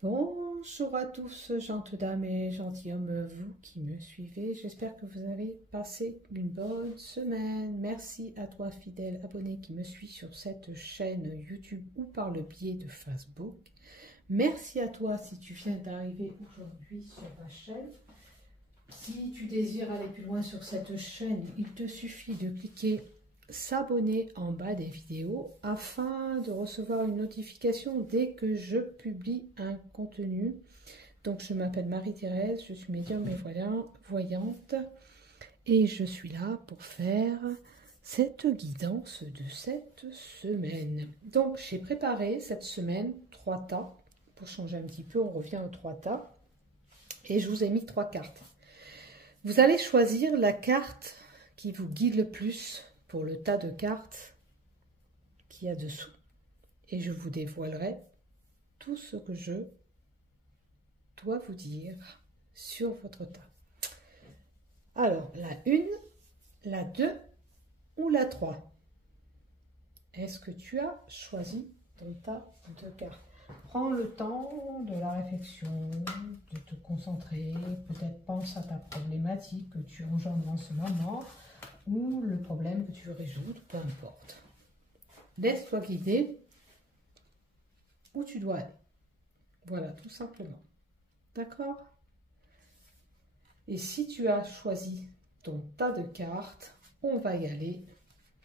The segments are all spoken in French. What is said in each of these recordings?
Bonjour à tous, gentes dames et gentilshommes, vous qui me suivez. J'espère que vous avez passé une bonne semaine. Merci à toi, fidèle abonné qui me suit sur cette chaîne YouTube ou par le biais de Facebook. Merci à toi si tu viens d'arriver aujourd'hui sur ma chaîne. Si tu désires aller plus loin sur cette chaîne, il te suffit de cliquer s'abonner en bas des vidéos afin de recevoir une notification dès que je publie un contenu. Donc je m'appelle Marie-Thérèse, je suis médium et voyante et je suis là pour faire cette guidance de cette semaine. Donc j'ai préparé cette semaine 3 tas pour changer un petit peu, on revient aux 3 tas et je vous ai mis 3 cartes. Vous allez choisir la carte qui vous guide le plus pour le tas de cartes qu'il y a dessous. Et je vous dévoilerai tout ce que je dois vous dire sur votre tas. Alors, la 1, la 2 ou la 3? Est-ce que tu as choisi ton tas de cartes? Prends le temps de la réflexion, de te concentrer, peut-être pense à ta problématique que tu engendres en ce moment, ou le problème que tu veux résoudre, peu importe. Laisse-toi guider où tu dois aller. Voilà, tout simplement. D'accord? Et si tu as choisi ton tas de cartes, on va y aller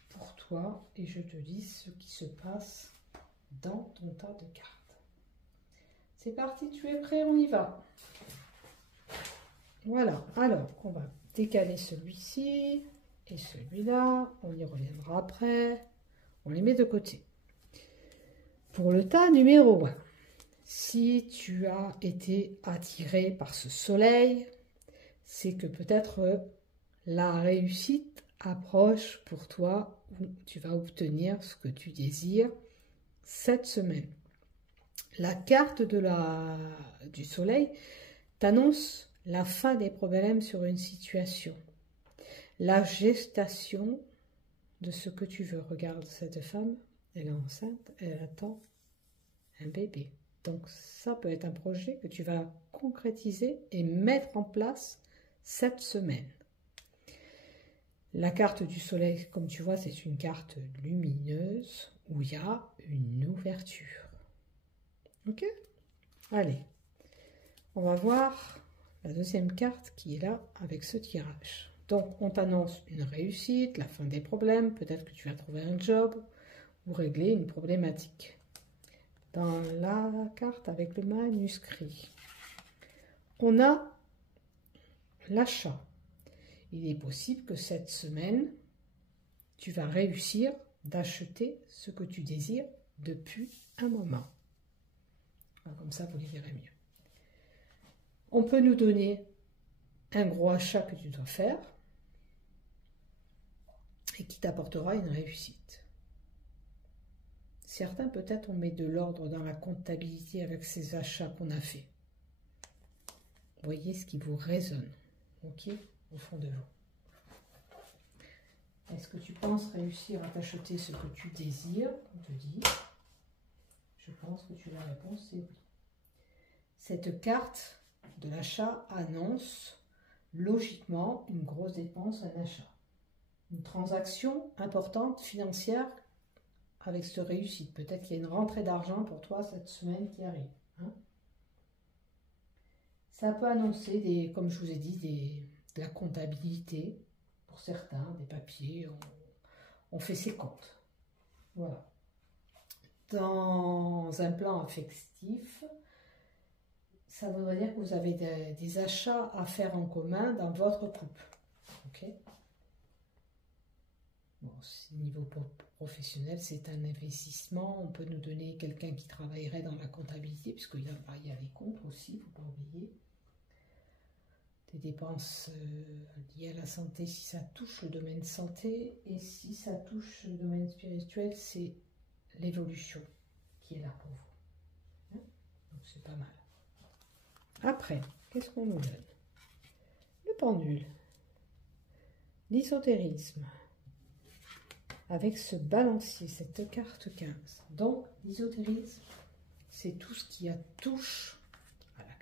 pour toi et je te dis ce qui se passe dans ton tas de cartes. C'est parti, tu es prêt, on y va. Voilà, alors on va décaler celui-ci. Et celui-là, on y reviendra après, on les met de côté. Pour le tas numéro 1, si tu as été attiré par ce soleil, c'est que peut-être la réussite approche pour toi, où tu vas obtenir ce que tu désires cette semaine. La carte du soleil t'annonce la fin des problèmes sur une situation. La gestation de ce que tu veux. Regarde cette femme, elle est enceinte, elle attend un bébé. Donc ça peut être un projet que tu vas concrétiser et mettre en place cette semaine. La carte du soleil, comme tu vois, c'est une carte lumineuse où il y a une ouverture. Ok? Allez, on va voir la deuxième carte qui est là avec ce tirage. Donc, on t'annonce une réussite, la fin des problèmes, peut-être que tu vas trouver un job ou régler une problématique. Dans la carte avec le manuscrit, on a l'achat. Il est possible que cette semaine, tu vas réussir d'acheter ce que tu désires depuis un moment. Comme ça, vous les verrez mieux. On peut nous donner un gros achat que tu dois faire et qui t'apportera une réussite. Certains, peut-être, on met de l'ordre dans la comptabilité avec ces achats qu'on a fait. Voyez ce qui vous résonne, ok, au fond de vous. Est-ce que tu penses réussir à t'acheter ce que tu désires? On te dit, je pense que la réponse est oui. Cette carte de l'achat annonce logiquement une grosse dépense, un achat. Une transaction importante financière avec cette réussite. Peut-être qu'il y a une rentrée d'argent pour toi cette semaine qui arrive. Hein? Ça peut annoncer, comme je vous ai dit, de la comptabilité pour certains, des papiers. On fait ses comptes. Voilà. Dans un plan affectif, ça voudrait dire que vous avez des achats à faire en commun dans votre couple. Ok? Bon, niveau professionnel, c'est un investissement. On peut nous donner quelqu'un qui travaillerait dans la comptabilité, puisqu'il y a les comptes aussi, il ne faut pas oublier. Des dépenses liées à la santé, si ça touche le domaine santé, et si ça touche le domaine spirituel, c'est l'évolution qui est là pour vous. Hein? Donc c'est pas mal. Après, qu'est-ce qu'on nous donne? Le pendule, l'ésotérisme, avec ce balancier, cette carte 15. Donc, l'ésotérisme, c'est tout ce qui touche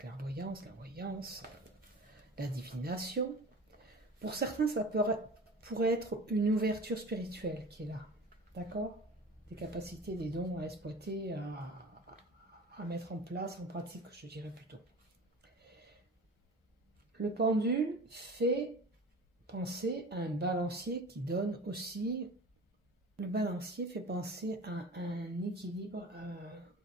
clairvoyance, la voyance, la divination. Pour certains, ça pourrait être une ouverture spirituelle qui est là, d'accord? Des capacités, des dons à exploiter, à mettre en place, en pratique, je dirais plutôt. Le pendule fait penser à un balancier qui donne aussi... Le balancier fait penser à un équilibre.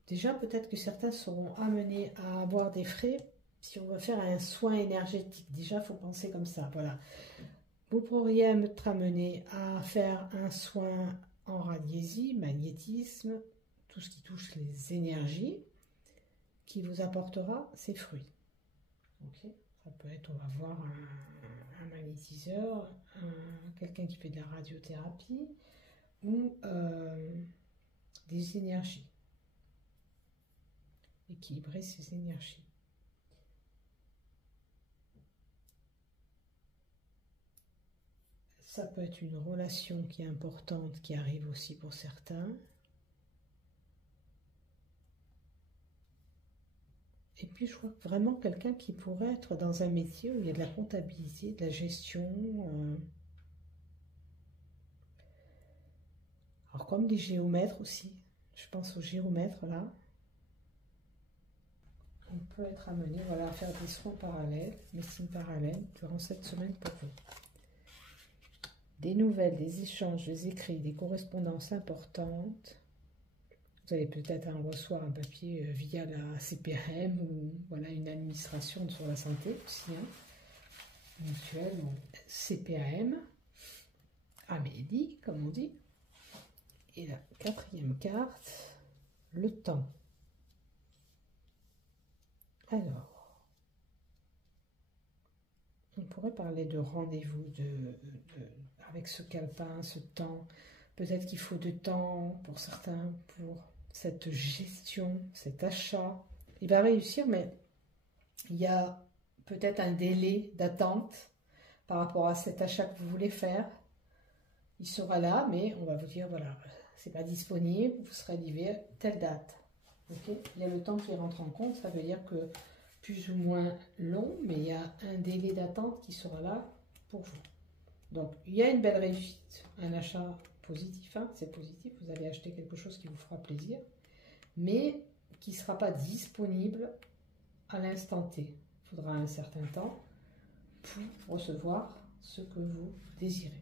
Déjà, peut-être que certains seront amenés à avoir des frais si on veut faire un soin énergétique. Déjà, il faut penser comme ça, voilà. Vous pourriez être amené à faire un soin en radiésie, magnétisme, tout ce qui touche les énergies, qui vous apportera ses fruits. Okay. Ça peut être, on va voir, un magnétiseur, quelqu'un qui fait de la radiothérapie, ou des énergies. Équilibrer ces énergies. Ça peut être une relation qui est importante, qui arrive aussi pour certains. Et puis, je vois vraiment quelqu'un qui pourrait être dans un métier où il y a de la comptabilité, de la gestion. Alors, comme des géomètres aussi. Je pense aux géomètres, là. On peut être amené, voilà, à faire des soins parallèles, médecine parallèle, durant cette semaine pour vous. Des nouvelles, des échanges, des écrits, des correspondances importantes. Vous allez peut-être recevoir un papier via la CPRM ou voilà, une administration sur la santé aussi, hein, mutuelle ou CPRM, Amélie, comme on dit. Et la quatrième carte, le temps. Alors, on pourrait parler de rendez-vous avec ce calepin, ce temps. Peut-être qu'il faut du temps pour certains, pour cette gestion, cet achat. Il va réussir, mais il y a peut-être un délai d'attente par rapport à cet achat que vous voulez faire. Il sera là, mais on va vous dire, voilà, c'est pas disponible, vous serez livré telle date. Okay, il y a le temps qui rentre en compte, ça veut dire que plus ou moins long, mais il y a un délai d'attente qui sera là pour vous. Donc, il y a une belle réussite, un achat positif, hein, c'est positif, vous allez acheter quelque chose qui vous fera plaisir, mais qui ne sera pas disponible à l'instant T. Il faudra un certain temps pour recevoir ce que vous désirez.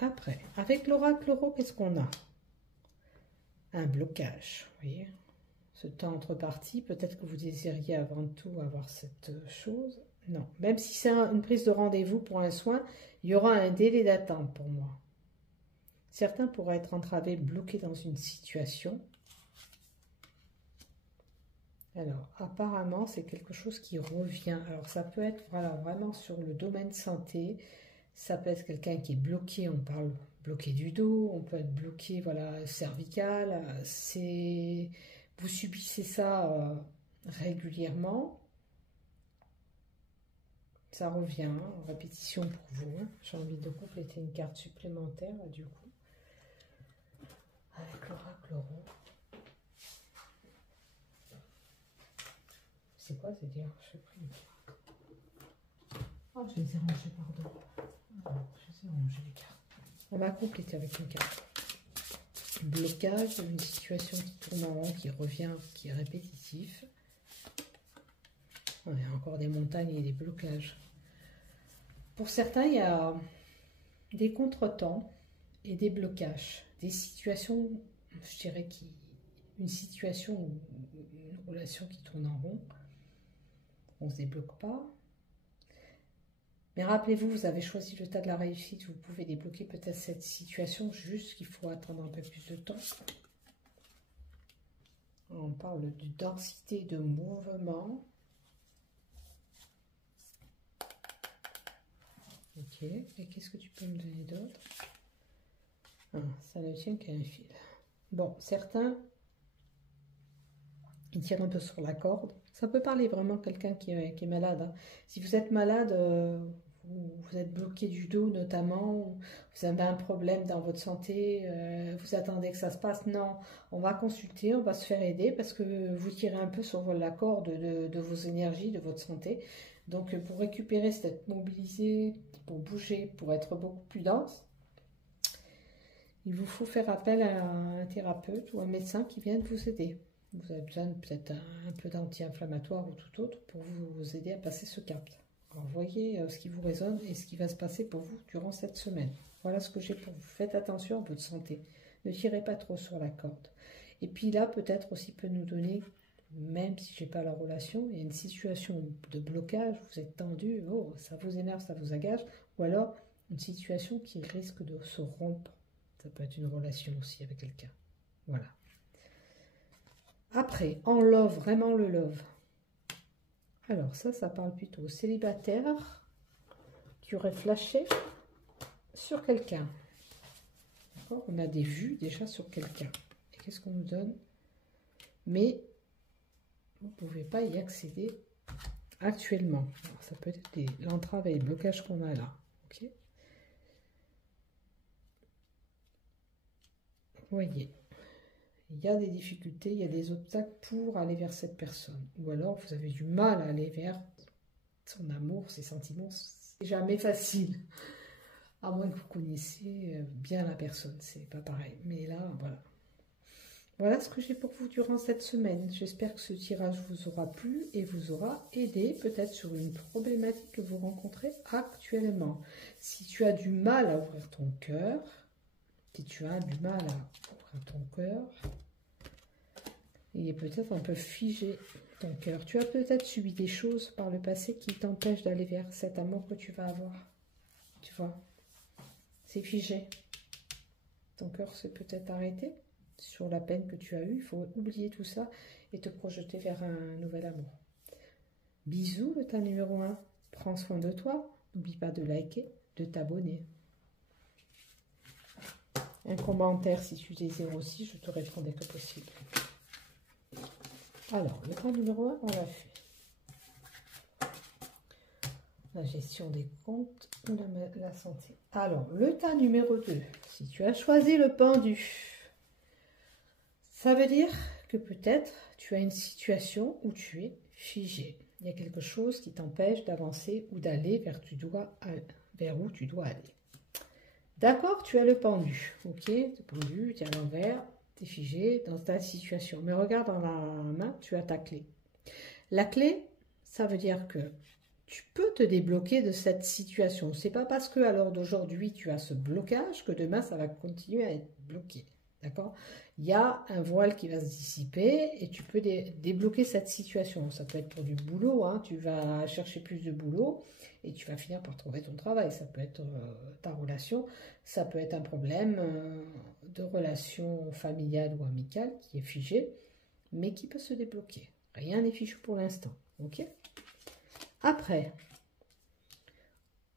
Après, avec l'oracle euro, qu'est-ce qu'on a? Un blocage, vous voyez, ce temps entre parties, peut-être que vous désiriez avant tout avoir cette chose. Non, même si c'est une prise de rendez-vous pour un soin, il y aura un délai d'attente pour moi. Certains pourraient être entravés, bloqués dans une situation. Alors, apparemment, c'est quelque chose qui revient. Alors, ça peut être voilà, vraiment sur le domaine santé. Ça peut être quelqu'un qui est bloqué, on parle bloqué du dos, on peut être bloqué, voilà, cervical. Vous subissez ça régulièrement. Ça revient en répétition pour vous. Hein. J'ai envie de compléter une carte supplémentaire, là, du coup. Avec l'oracle euro. C'est quoi ces dire? Je sais plus. Oh, je les ai rangés, pardon. Alors, je les ai rangés les cartes. On va compléter avec une carte. Blocage, une situation qui tourne en rond, qui revient, qui est répétitif. Il y a encore des montagnes et des blocages. Pour certains, il y a des contretemps et des blocages. Des situations, je dirais, une situation ou une relation qui tourne en rond. On ne se débloque pas. Mais rappelez-vous, vous avez choisi le tas de la réussite. Vous pouvez débloquer peut-être cette situation, juste qu'il faut attendre un peu plus de temps. On parle de densité de mouvement. Ok, et qu'est-ce que tu peux me donner d'autre? Ah, ça ne tient qu'à un fil. Bon, certains, ils tirent un peu sur la corde. Ça peut parler vraiment de quelqu'un qui est malade. Hein. Si vous êtes malade, vous êtes bloqué du dos notamment, vous avez un problème dans votre santé, vous attendez que ça se passe. Non, on va consulter, on va se faire aider parce que vous tirez un peu sur la corde de vos énergies, de votre santé. Donc pour récupérer, c'est être mobilisé, pour bouger, pour être beaucoup plus dense, il vous faut faire appel à un thérapeute ou un médecin qui vienne vous aider. Vous avez besoin peut-être un peu d'anti-inflammatoire ou tout autre pour vous aider à passer ce cap. Alors voyez ce qui vous résonne et ce qui va se passer pour vous durant cette semaine. Voilà ce que j'ai pour vous. Faites attention à votre santé. Ne tirez pas trop sur la corde. Et puis là, peut-être aussi peut nous donner, même si je n'ai pas la relation, il y a une situation de blocage, vous êtes tendu, oh, ça vous énerve, ça vous agace, ou alors une situation qui risque de se rompre. Ça peut être une relation aussi avec quelqu'un. Voilà. Après, en love, vraiment le love. Alors ça parle plutôt célibataire qui aurait flashé sur quelqu'un. On a des vues déjà sur quelqu'un. Et qu'est-ce qu'on nous donne? Mais vous ne pouvez pas y accéder actuellement. Alors, ça peut être l'entrave et les blocages qu'on a là. Ok. Vous voyez, il y a des difficultés, il y a des obstacles pour aller vers cette personne. Ou alors vous avez du mal à aller vers son amour, ses sentiments. C'est jamais facile. À moins que vous connaissiez bien la personne, c'est pas pareil. Mais là, voilà. Voilà ce que j'ai pour vous durant cette semaine. J'espère que ce tirage vous aura plu et vous aura aidé peut-être sur une problématique que vous rencontrez actuellement. Si tu as du mal à ouvrir ton cœur, si tu as du mal à ouvrir ton cœur, il est peut-être un peu figé ton cœur. Tu as peut-être subi des choses par le passé qui t'empêchent d'aller vers cet amour que tu vas avoir. Tu vois, c'est figé. Ton cœur s'est peut-être arrêté sur la peine que tu as eue. Il faut oublier tout ça et te projeter vers un nouvel amour. Bisous, le tas numéro 1. Prends soin de toi. N'oublie pas de liker, de t'abonner. Un commentaire si tu désires aussi, je te réponds dès que possible. Alors, le tas numéro 1, on l'a fait. La gestion des comptes ou la santé. Alors, le tas numéro 2, si tu as choisi le pendu, ça veut dire que peut-être tu as une situation où tu es figé. Il y a quelque chose qui t'empêche d'avancer ou d'aller vers où tu dois aller. D'accord, tu as le pendu. Ok, le pendu, tu es à l'envers, tu es figé dans ta situation. Mais regarde dans la main, tu as ta clé. La clé, ça veut dire que tu peux te débloquer de cette situation. C'est pas parce que à l'heure d'aujourd'hui tu as ce blocage que demain ça va continuer à être bloqué. D'accord? Il y a un voile qui va se dissiper et tu peux débloquer cette situation. Ça peut être pour du boulot, hein. Tu vas chercher plus de boulot et tu vas finir par trouver ton travail. Ça peut être ta relation, ça peut être un problème de relation familiale ou amicale qui est figé, mais qui peut se débloquer. Rien n'est fichu pour l'instant. Ok? Après,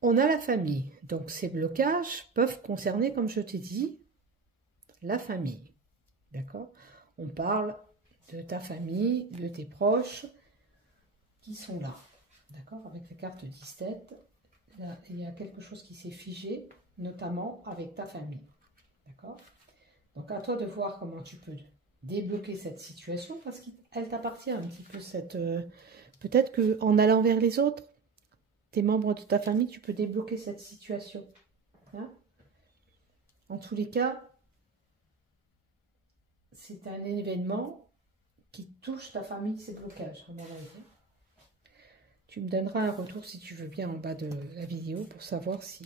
on a la famille. Donc, ces blocages peuvent concerner, comme je t'ai dit, la famille. D'accord? On parle de ta famille, de tes proches qui sont là. D'accord? Avec la carte 17, là, il y a quelque chose qui s'est figé, notamment avec ta famille. D'accord? Donc, à toi de voir comment tu peux débloquer cette situation parce qu'elle t'appartient un petit peu cette... Peut-être qu'en allant vers les autres, tes membres de ta famille, tu peux débloquer cette situation. Hein? En tous les cas, c'est un événement qui touche ta famille, ces blocages, à mon avis. Tu me donneras un retour si tu veux bien en bas de la vidéo pour savoir si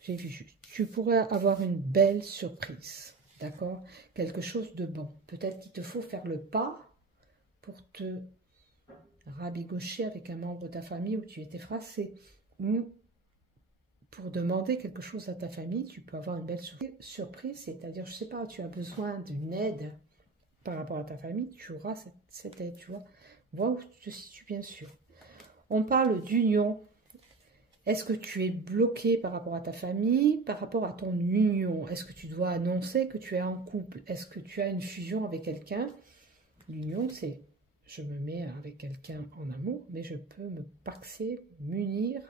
j'ai vu juste. Tu pourrais avoir une belle surprise, d'accord? Quelque chose de bon. Peut-être qu'il te faut faire le pas pour te rabibocher avec un membre de ta famille où tu étais froissé, ou pour demander quelque chose à ta famille, tu peux avoir une belle surprise, c'est-à-dire, je sais pas, tu as besoin d'une aide par rapport à ta famille, tu auras cette aide, tu vois. Vois où tu te situes, bien sûr. On parle d'union. Est-ce que tu es bloqué par rapport à ta famille, par rapport à ton union? Est-ce que tu dois annoncer que tu es en couple? Est-ce que tu as une fusion avec quelqu'un? L'union, c'est je me mets avec quelqu'un en amour, mais je peux me paxer, m'unir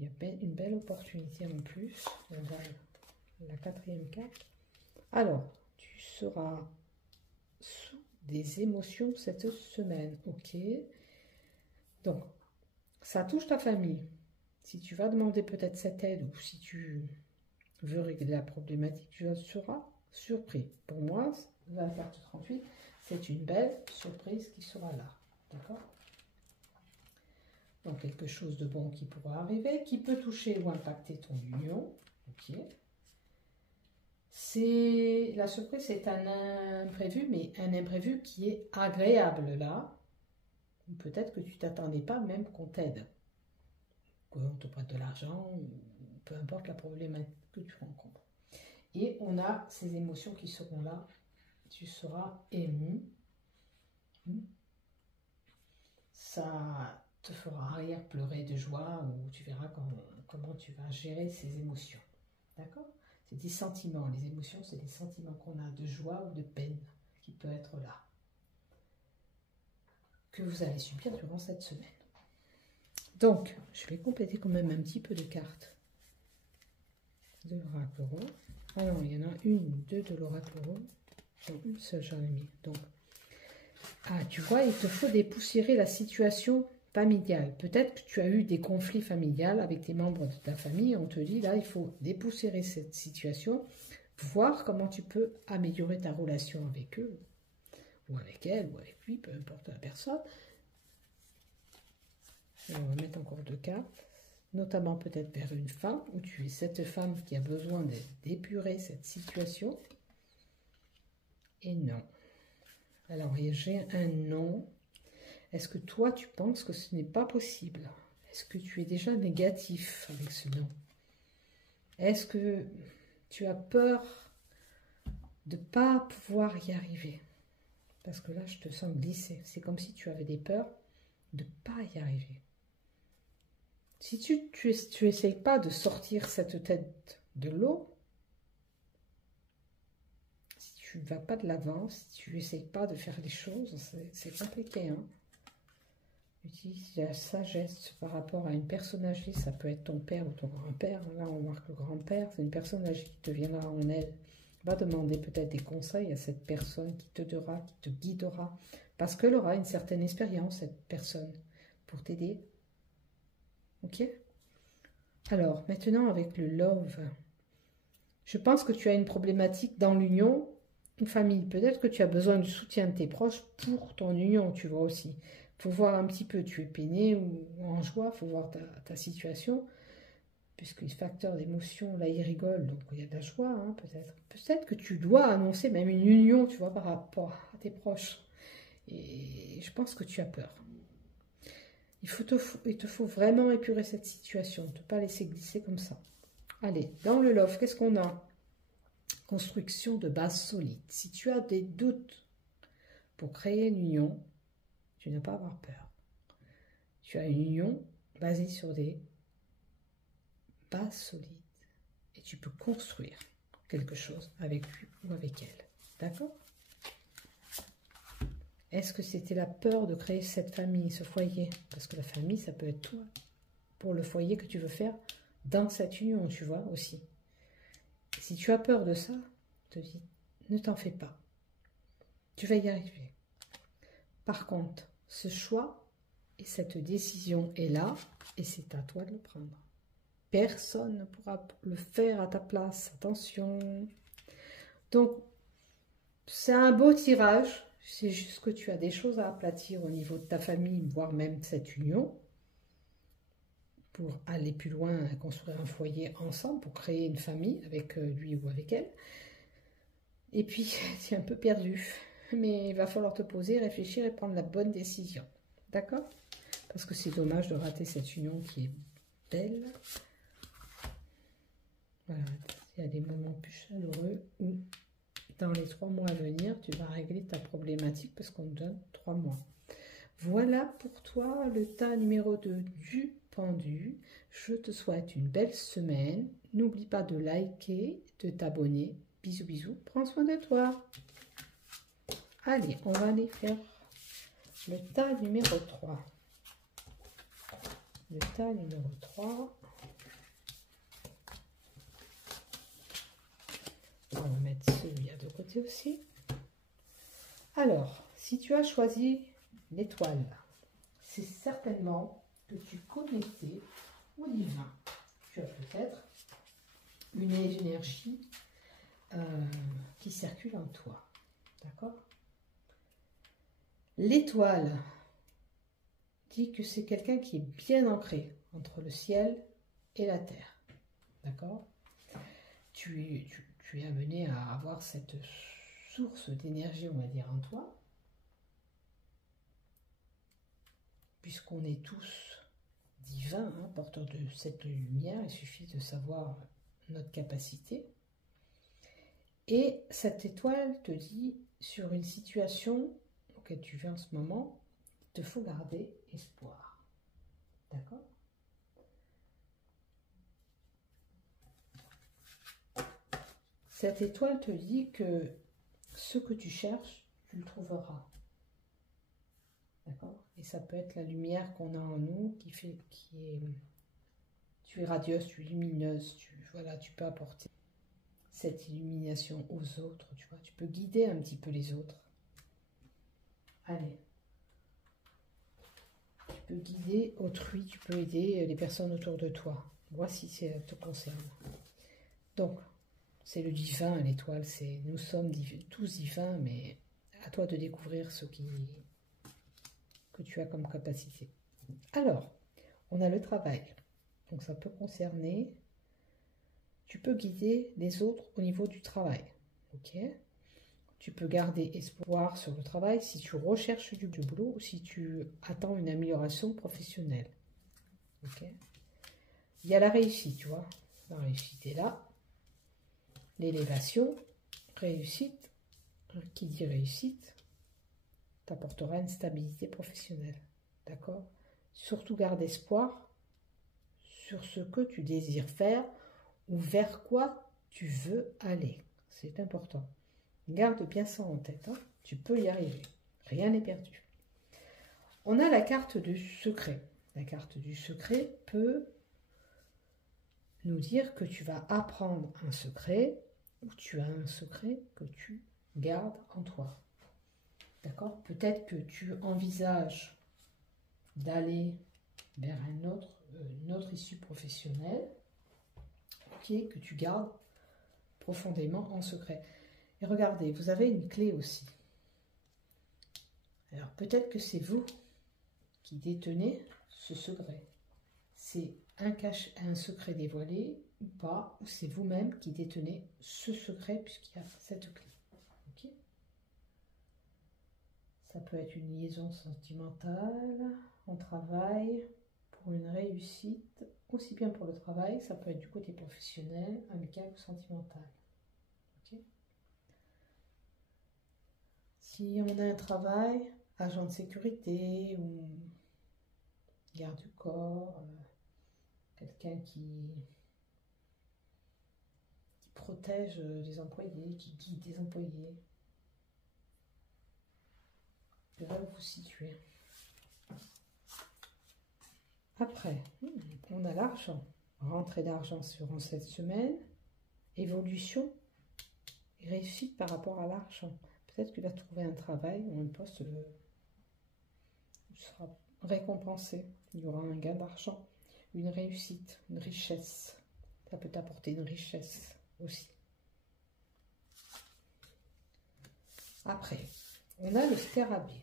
Il y a une belle opportunité en plus. On va la quatrième carte. Alors, tu seras sous des émotions cette semaine. Ok. Donc, ça touche ta famille. Si tu vas demander peut-être cette aide ou si tu veux régler la problématique, tu seras surpris. Pour moi, la carte 38, c'est une belle surprise qui sera là. D'accord? Donc, quelque chose de bon qui pourra arriver, qui peut toucher ou impacter ton union. Ok. La surprise, c'est un imprévu, mais un imprévu qui est agréable là. Peut-être que tu t'attendais pas même qu'on t'aide. Qu'on te prête de l'argent, peu importe la problématique que tu rencontres. Et on a ces émotions qui seront là. Tu seras ému. Ça te fera rire, pleurer de joie, ou tu verras comment tu vas gérer ces émotions. D'accord? C'est des sentiments. Les émotions, c'est des sentiments qu'on a de joie ou de peine qui peut être là. Que vous allez subir durant cette semaine. Donc, je vais compléter quand même un petit peu de cartes de l'oracle roi. Alors, il y en a une, deux de l'oracle roi. Une seule, j'en ai mis. Donc, tu vois, il te faut dépoussiérer la situation familiale. Peut-être que tu as eu des conflits familiales avec tes membres de ta famille. On te dit, là, il faut dépoussiérer cette situation, voir comment tu peux améliorer ta relation avec eux, ou avec elle, ou avec lui, peu importe la personne. Et on va mettre encore deux cartes, notamment peut-être vers une femme, où tu es cette femme qui a besoin d'épurer cette situation. Et non. Alors, j'ai un non. Est-ce que toi, tu penses que ce n'est pas possible? Est-ce que tu es déjà négatif avec ce non? Est-ce que tu as peur de ne pas pouvoir y arriver? Parce que là, je te sens glisser. C'est comme si tu avais des peurs de ne pas y arriver. Si tu essayes pas de sortir cette tête de l'eau, si tu ne vas pas de l'avant, si tu n'essayes pas de faire les choses, c'est compliqué. Hein? Utilise la sagesse par rapport à une personne âgée, ça peut être ton père ou ton grand-père. Là, on marque le grand-père, c'est une personne âgée qui te viendra en aide. Va demander peut-être des conseils à cette personne qui t'aidera, qui te guidera, parce qu'elle aura une certaine expérience, cette personne, pour t'aider. Ok? Alors, maintenant, avec le love, je pense que tu as une problématique dans l'union, une famille. Peut-être que tu as besoin du soutien de tes proches pour ton union, tu vois aussi. Il faut voir un petit peu, tu es peiné ou en joie, il faut voir ta situation. Puisque le facteur d'émotion, là, il rigole, donc il y a de la joie, hein, peut-être. Peut-être que tu dois annoncer même une union, tu vois, par rapport à tes proches. Et je pense que tu as peur. Il te faut vraiment épurer cette situation, ne pas laisser glisser comme ça. Allez, dans le love, qu'est-ce qu'on a? Construction de base solide. Si tu as des doutes pour créer une union, tu n'as pas à avoir peur. Tu as une union basée sur des bases solides. Et tu peux construire quelque chose avec lui ou avec elle. D'accord? Est-ce que c'était la peur de créer cette famille, ce foyer? Parce que la famille, ça peut être toi. Pour le foyer que tu veux faire dans cette union, tu vois, aussi. Si tu as peur de ça, je te dis, ne t'en fais pas. Tu vas y arriver. Par contre, ce choix et cette décision est là et c'est à toi de le prendre. Personne ne pourra le faire à ta place. Attention. Donc, c'est un beau tirage. C'est juste que tu as des choses à aplatir au niveau de ta famille, voire même cette union, pour aller plus loin, construire un foyer ensemble, pour créer une famille avec lui ou avec elle. Et puis, tu es un peu perdu. Mais il va falloir te poser, réfléchir et prendre la bonne décision. D'accord? Parce que c'est dommage de rater cette union qui est belle. Voilà, il y a des moments plus chaleureux où dans les 3 mois à venir, tu vas régler ta problématique parce qu'on te donne 3 mois. Voilà pour toi le tas numéro 2 du pendu. Je te souhaite une belle semaine. N'oublie pas de liker, de t'abonner. Bisous, bisous. Prends soin de toi. Allez, on va aller faire le tas numéro 3. Le tas numéro 3. On va mettre celui-là de côté aussi. Alors, si tu as choisi l'étoile, c'est certainement que tu es connecté au divin. Tu as peut-être une énergie qui circule en toi. D'accord? L'étoile dit que c'est quelqu'un qui est bien ancré entre le ciel et la terre. D'accord? Tu es amené à avoir cette source d'énergie, on va dire, en toi. Puisqu'on est tous divins, hein, porteurs de cette lumière, il suffit de savoir notre capacité. Et cette étoile te dit, sur une situation auquel tu vis en ce moment, il te faut garder espoir. D'accord? Cette étoile te dit que ce que tu cherches, tu le trouveras. D'accord? Et ça peut être la lumière qu'on a en nous tu es radieuse, tu es lumineuse, voilà, tu peux apporter cette illumination aux autres, tu vois, tu peux guider un petit peu les autres. Allez. Tu peux guider autrui, tu peux aider les personnes autour de toi. Voici si ça te concerne. Donc, c'est le divin, l'étoile, nous sommes tous divins, mais à toi de découvrir ce que tu as comme capacité. Alors, on a le travail. Donc ça peut concerner, tu peux guider les autres au niveau du travail. Ok? Tu peux garder espoir sur le travail si tu recherches du boulot ou si tu attends une amélioration professionnelle. Ok? Il y a la réussite, tu vois. La réussite est là. L'élévation, réussite, qui dit réussite, t'apportera une stabilité professionnelle. D'accord? Surtout garde espoir sur ce que tu désires faire ou vers quoi tu veux aller. C'est important. Garde bien ça en tête. Hein? Tu peux y arriver. Rien n'est perdu. On a la carte du secret. La carte du secret peut nous dire que tu vas apprendre un secret ou tu as un secret que tu gardes en toi. D'accord? Peut-être que tu envisages d'aller vers une autre issue professionnelle, okay, que tu gardes profondément en secret. Et regardez, vous avez une clé aussi. Alors peut-être que c'est vous qui détenez ce secret. C'est un secret dévoilé ou pas, ou c'est vous-même qui détenez ce secret puisqu'il y a cette clé. Okay? Ça peut être une liaison sentimentale, en travail, pour une réussite, aussi bien pour le travail, ça peut être du côté professionnel, amical ou sentimental. Okay? Si on a un travail, agent de sécurité ou garde du corps, quelqu'un qui protège les employés, qui guide des employés, c'est là où vous vous situez. Après, on a l'argent. Rentrée d'argent sur cette semaine, évolution et réussite par rapport à l'argent. Peut-être que tu vas trouver un travail ou un poste où tu seras récompensé. Il y aura un gain d'argent, une réussite, une richesse. Ça peut t'apporter une richesse aussi. Après, on a le scarabée.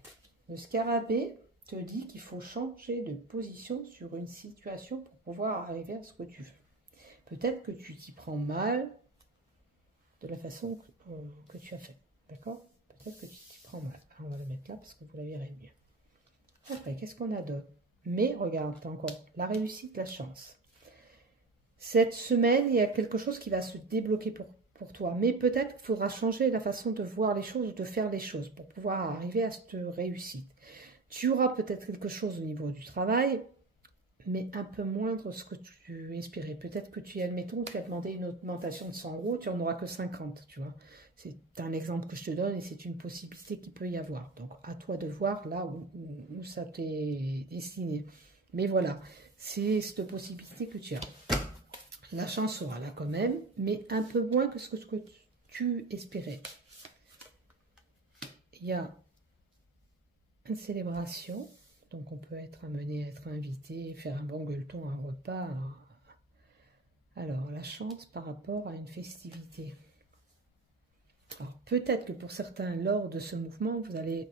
Le scarabée te dit qu'il faut changer de position sur une situation pour pouvoir arriver à ce que tu veux. Peut-être que tu t'y prends mal de la façon que tu as fait. D'accord? Peut-être que tu t'y prends mal. Alors, on va le mettre là parce que vous la verrez mieux. Après, qu'est-ce qu'on a d'autre? Mais regarde, t'as encore la réussite, la chance. Cette semaine, il y a quelque chose qui va se débloquer pour toi. Mais peut-être qu'il faudra changer la façon de voir les choses ou de faire les choses pour pouvoir arriver à cette réussite. Tu auras peut-être quelque chose au niveau du travail, mais un peu moindre ce que tu espérais. Peut-être que admettons, tu as demandé une augmentation de 100 €, tu n'en auras que 50, tu vois. C'est un exemple que je te donne et c'est une possibilité qu'il peut y avoir. Donc, à toi de voir là où ça t'est destiné. Mais voilà, c'est cette possibilité que tu as. La chance sera là quand même, mais un peu moins que ce que tu espérais. Il y a une célébration, donc on peut être amené à être invité, faire un bon gueuleton, un repas. Alors, la chance par rapport à une festivité. Alors, peut-être que pour certains, lors de ce mouvement, vous allez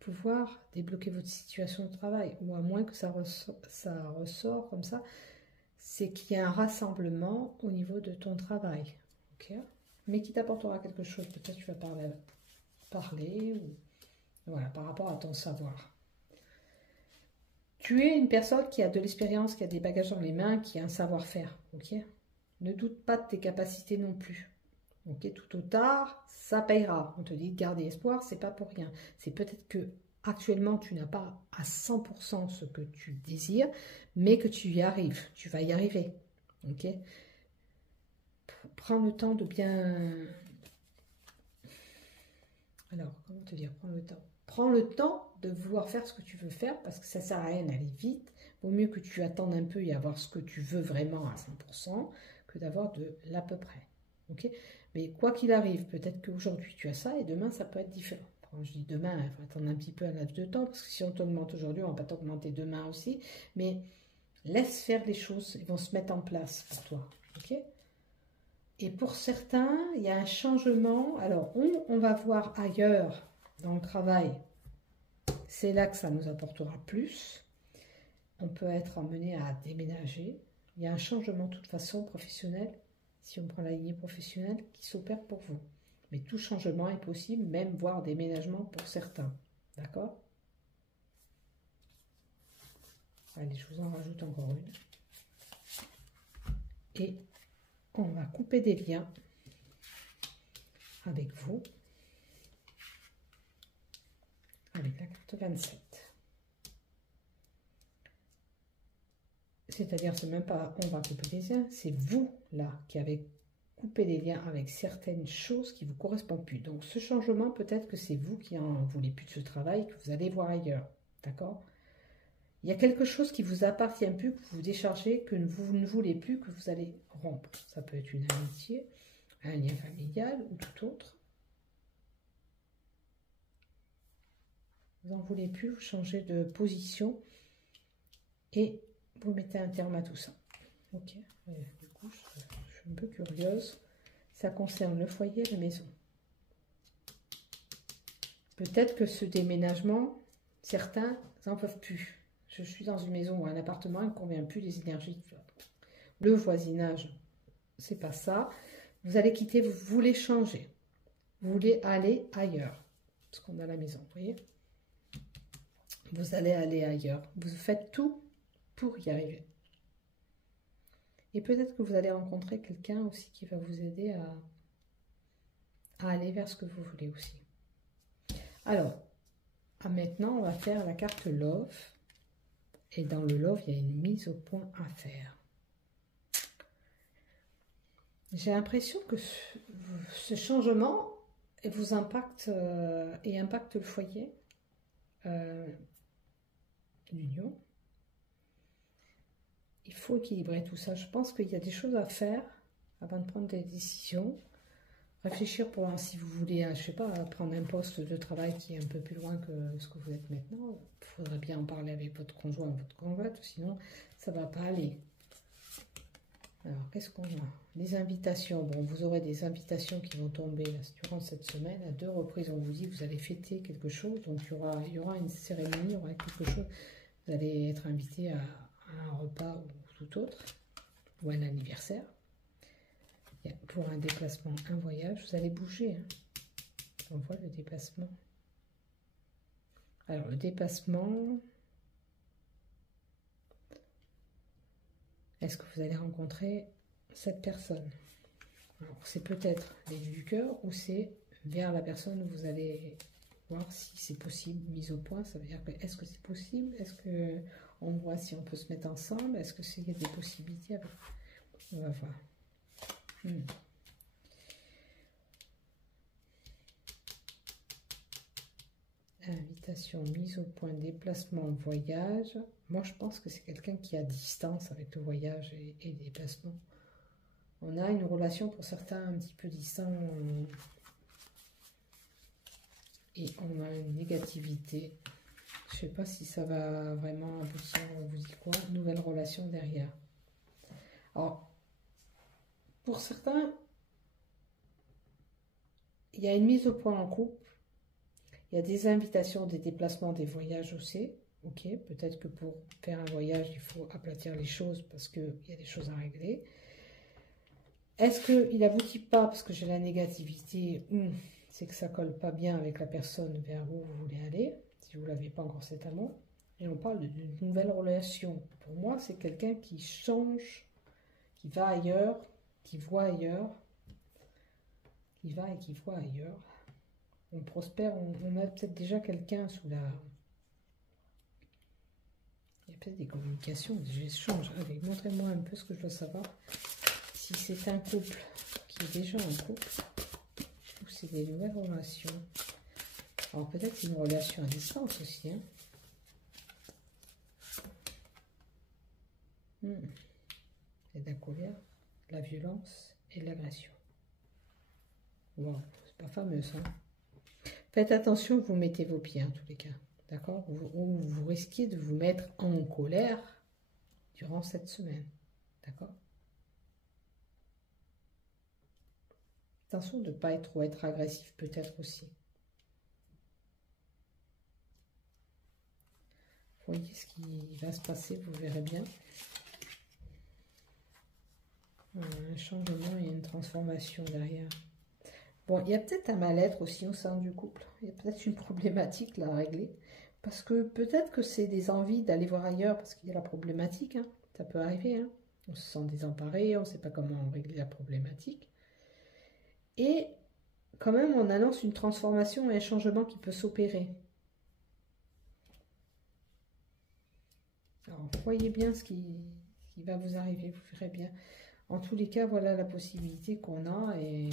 pouvoir débloquer votre situation de travail, ou à moins que ça ressort comme ça, c'est qu'il y a un rassemblement au niveau de ton travail, ok, mais qui t'apportera quelque chose. Peut-être tu vas parler ou voilà, par rapport à ton savoir. Tu es une personne qui a de l'expérience, qui a des bagages dans les mains, qui a un savoir-faire, ok. Ne doute pas de tes capacités non plus, ok. Tout ou tard, ça payera. On te dit de garder espoir, c'est pas pour rien. C'est peut-être que actuellement tu n'as pas à 100% ce que tu désires, mais que tu y arrives. Tu vas y arriver, ok. Prends le temps de bien... Alors, comment te dire, prends le temps. Prends le temps de vouloir faire ce que tu veux faire, parce que ça ne sert à rien d'aller vite. Vaut mieux que tu attendes un peu et avoir ce que tu veux vraiment à 100%, que d'avoir de l'à peu près. Ok. Mais quoi qu'il arrive, peut-être qu'aujourd'hui tu as ça, et demain ça peut être différent. Quand je dis demain, il faut attendre un petit peu un laps de temps, parce que si on t'augmente aujourd'hui, on ne va pas t'augmenter demain aussi. Mais laisse faire les choses, ils vont se mettre en place pour toi. Ok. Et pour certains, il y a un changement. Alors, on va voir ailleurs dans le travail. C'est là que ça nous apportera plus. On peut être amené à déménager. Il y a un changement de toute façon professionnel, si on prend la lignée professionnelle, qui s'opère pour vous. Mais tout changement est possible, même voire déménagement pour certains. D'accord? Allez, je vous en rajoute encore une. Et on va couper des liens avec vous, avec la carte 27. C'est-à-dire, c'est même pas on va couper des liens, c'est vous, là, qui avez coupé des liens avec certaines choses qui ne vous correspondent plus. Donc, ce changement, peut-être que c'est vous qui en voulez plus de ce travail, que vous allez voir ailleurs. D'accord? Il y a quelque chose qui vous appartient plus, que vous déchargez, que vous ne voulez plus, que vous allez rompre. Ça peut être une amitié, un lien familial ou tout autre. Vous n'en voulez plus, vous changez de position et vous mettez un terme à tout ça. Ok, du coup, je suis un peu curieuse. Ça concerne le foyer et la maison. Peut-être que ce déménagement, certains n'en peuvent plus. Je suis dans une maison ou un appartement, il ne convient plus des énergies. Le voisinage, c'est pas ça. Vous allez quitter, vous voulez changer. Vous voulez aller ailleurs. Parce qu'on a la maison, vous voyez. Vous allez aller ailleurs. Vous faites tout pour y arriver. Et peut-être que vous allez rencontrer quelqu'un aussi qui va vous aider à aller vers ce que vous voulez aussi. Alors, maintenant, on va faire la carte Love. Et dans le Love, il y a une mise au point à faire. J'ai l'impression que ce changement vous impacte et impacte le foyer, l'union. Il faut équilibrer tout ça. Je pense qu'il y a des choses à faire avant de prendre des décisions. Réfléchir pour si vous voulez, je sais pas, prendre un poste de travail qui est un peu plus loin que ce que vous êtes maintenant. Il faudrait bien en parler avec votre conjoint ou votre conjointe, sinon ça ne va pas aller. Alors, qu'est-ce qu'on a? Les invitations. Bon, vous aurez des invitations qui vont tomber là, durant cette semaine. À 2 reprises, on vous dit que vous allez fêter quelque chose. Donc, il y aura une cérémonie, il y aura quelque chose. Vous allez être invité à un repas ou tout autre, ou un anniversaire. Pour un déplacement, un voyage, vous allez bouger. Hein. On voit le déplacement. Alors, le déplacement... Est-ce que vous allez rencontrer cette personne? Alors, c'est peut-être l'aide du cœur ou c'est vers la personne où vous allez voir si c'est possible, mise au point. Ça veut dire que est-ce que c'est possible? Est-ce qu'on voit si on peut se mettre ensemble? Est-ce que il y a des possibilités? On va voir. Invitation, mise au point, déplacement, voyage. Moi, je pense que c'est quelqu'un qui a distance avec le voyage et les déplacements. On a une relation pour certains un petit peu distante et on a une négativité. Je ne sais pas si ça va vraiment aboutir. On vous dit quoi? Nouvelle relation derrière. Alors, pour certains, il y a une mise au point en couple. Il y a des invitations, des déplacements, des voyages aussi. Ok, peut-être que pour faire un voyage, il faut aplatir les choses parce qu'il y a des choses à régler. Est-ce qu'il n'aboutit pas parce que j'ai la négativité ou c'est que ça colle pas bien avec la personne vers où vous voulez aller, si vous ne l'avez pas encore cet amour. Et on parle d'une nouvelle relation. Pour moi, c'est quelqu'un qui change, qui va ailleurs, qui voit ailleurs, qui va et qui voit ailleurs. On prospère, on a peut-être déjà quelqu'un sous la... Il y a peut-être des communications, des échanges. Allez, montrez-moi un peu ce que je dois savoir. Si c'est un couple qui est déjà en couple, ou c'est des nouvelles relations. Alors peut-être une relation à distance aussi. Hein. Il y a de la colère, de la violence et de l'agression. Wow, c'est pas fameux ça. Faites attention, vous mettez vos pieds en tous les cas. D'accord? Vous risquez de vous mettre en colère durant cette semaine. D'accord? Attention de ne pas trop être agressif peut-être aussi. Voyez ce qui va se passer, vous verrez bien. Un changement et une transformation derrière. Bon, il y a peut-être un mal-être aussi au sein du couple. Il y a peut-être une problématique là à régler. Parce que peut-être que c'est des envies d'aller voir ailleurs parce qu'il y a la problématique. Hein. Ça peut arriver. Hein. On se sent désemparé, on ne sait pas comment régler la problématique. Et quand même, on annonce une transformation et un changement qui peut s'opérer. Alors, voyez bien ce qui va vous arriver, vous verrez bien. En tous les cas, voilà la possibilité qu'on a et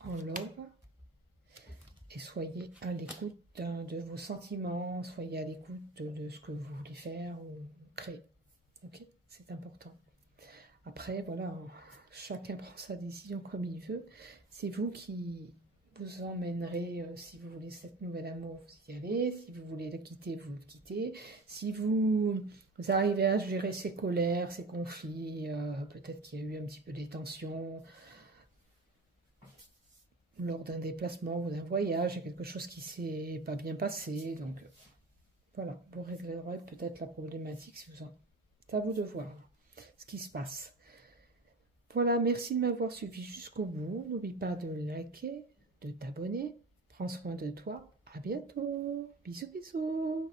en love. Et soyez à l'écoute de vos sentiments, soyez à l'écoute de ce que vous voulez faire ou créer. Ok, c'est important. Après, voilà, chacun prend sa décision comme il veut. C'est vous qui vous emmènerez, si vous voulez cette nouvelle amour, vous y allez. Si vous voulez le quitter, vous le quittez. Si vous arrivez à gérer ces colères, ces conflits, peut-être qu'il y a eu un petit peu des tensions lors d'un déplacement ou d'un voyage, il y a quelque chose qui s'est pas bien passé. Donc, voilà, vous réglerez peut-être la problématique si vous en... C'est à vous de voir ce qui se passe. Voilà, merci de m'avoir suivi jusqu'au bout. N'oublie pas de liker, de t'abonner. Prends soin de toi. À bientôt. Bisous, bisous.